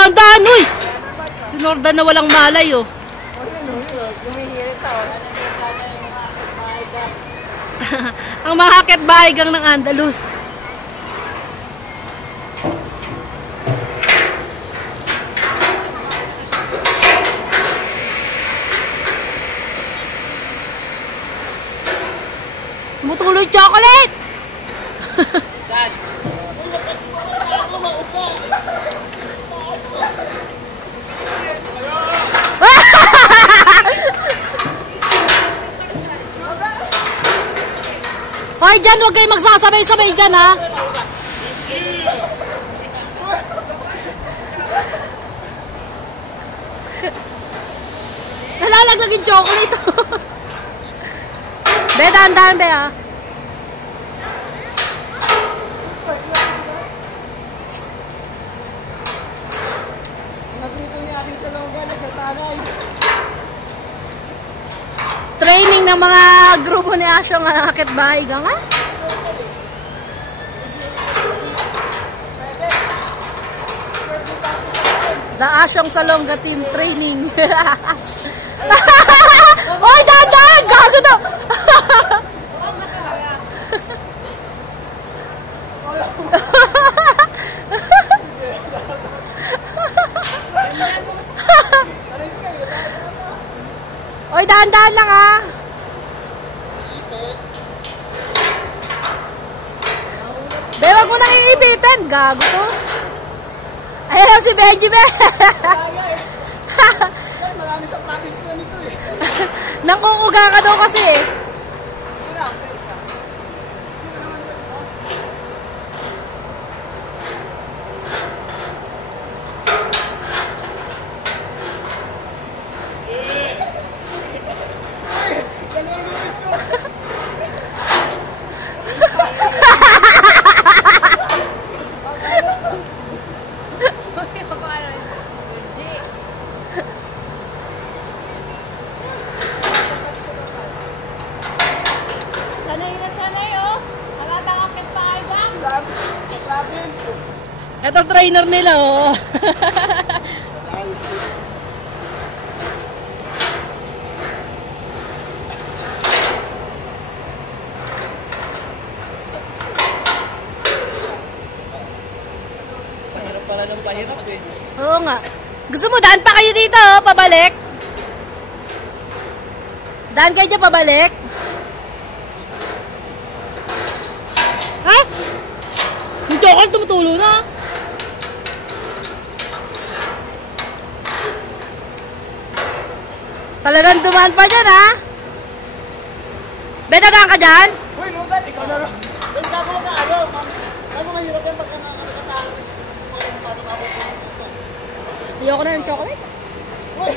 dahan-dahan, uy! Si Nordan na walang malay, oh. Ang mga akit-bahay gang ng Andalus. Tumutuloy chocolate! Hoy, dyan, huwag kayo magsasabay-sabay dyan, ha? Nalalaglag yung chocolate. Be, dahan-dahan, be, ha? Training ng mga grupo ni Asyong akit-bahay gang, ha? The Asyong Salonga team training. Oy, dahan-dahan! Gago to! Oy, dahan-dahan lang, ha? Be, wag mo nang iipitin. Gago to. Ayan si Benji, be. Marami sa province na nito, eh. Nang-uuga ka daw kasi, eh. Ito trainer nila, oh. Pahirap pala ng pahirap, eh. Oo nga. Gusto mo, daan pa kayo dito, oh, pabalik? Daan kayo dyan, pabalik? Ha? Yung chocolate tumutulo na. Talagang dumaan pa dyan, ha? Betadaan ka dyan? Uy, Logan, ikaw na rin. Basta mo ka, ano, mahirap yan pagka nakakasahan mo paano ka ako. Ayoko na ng chocolate. Uy!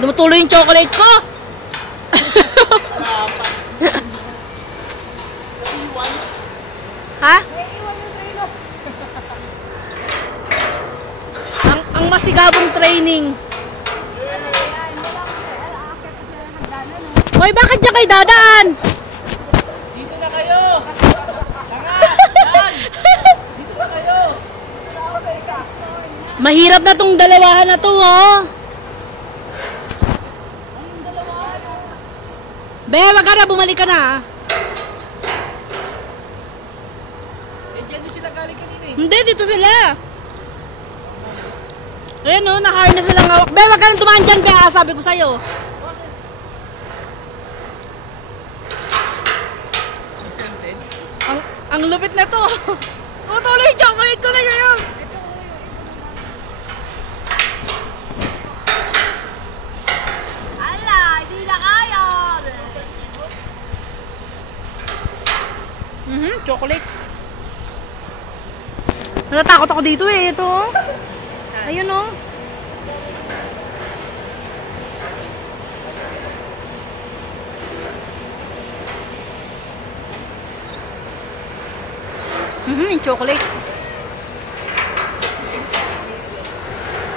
Dumutuloy yung chocolate ko. Ha? Ang masigabong training. Hoy, bakit dyan kayo dadaan? Dito na kayo! Dito na kayo! Mahirap na tong dalawahan na to, oh. Be, wag ka na, bumalik ka na, ha? Eh, dyan din sila galing kanina, eh. Hindi, dito sila. Ayan, oh, naka-harness silang hawak. Be, wag ka na tumaan dyan, be, ha? Sabi ko sa'yo. Ang lupit na to. Tumutuloy yung chocolate ko na ngayon. Ala, hindi na kaya. Chocolate. Natatakot ako dito, eh. Ito. Ayun, oh. Yung chocolate.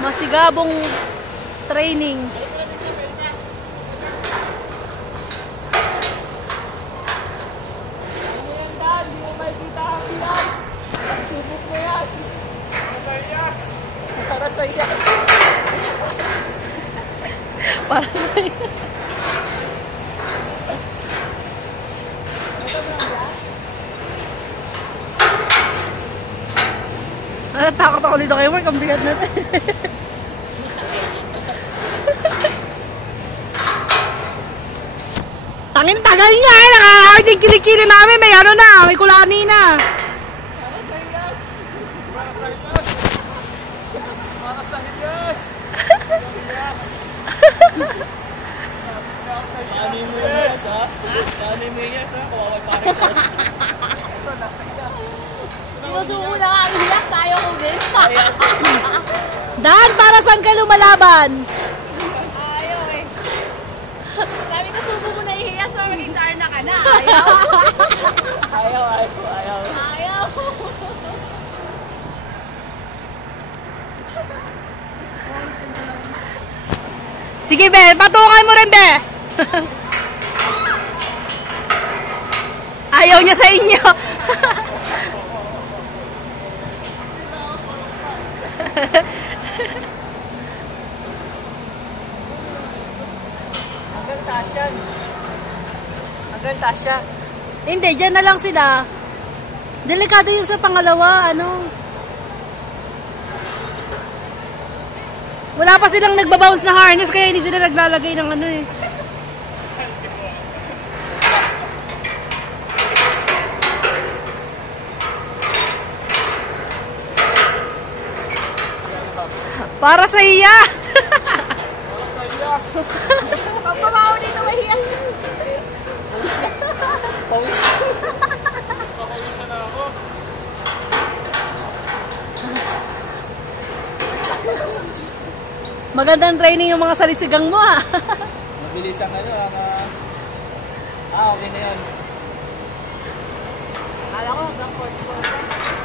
Masigabong training. Natatakot ako dito kay Mark. Ang bigat natin. Tangin tagal niya eh. Nakakakinig kilikili namin. May ano na. May kulani na. Para sa Hilas! Ani mo yes, ha? Ani mo yes, ha? Kawawa pa rin ko. Sinusuko na nga ang hilas, ayaw ko din. Dan, para saan ka lumalaban? Ayaw eh. Sabi ko, subo mo na ihiyas, maging Darna ka na. Ayaw. Ayaw. Ayaw. Sige, Be. Patungan mo rin, Be. Ayaw niya sa inyo. Hanggang taas yan. Hanggang taas siya. Hindi, dyan na lang sila. Delikado yung sa pangalawa, ano. Wala pa silang nagbabounce na harness, kaya hindi sila naglalagay ng ano eh. Para sa iyas! Pagpabaho dito mahiyas. Pawis. Magandang training yung mga salisigang mo ah. Mabilis ang ano, okay na yan. Akala ko hanggang 44.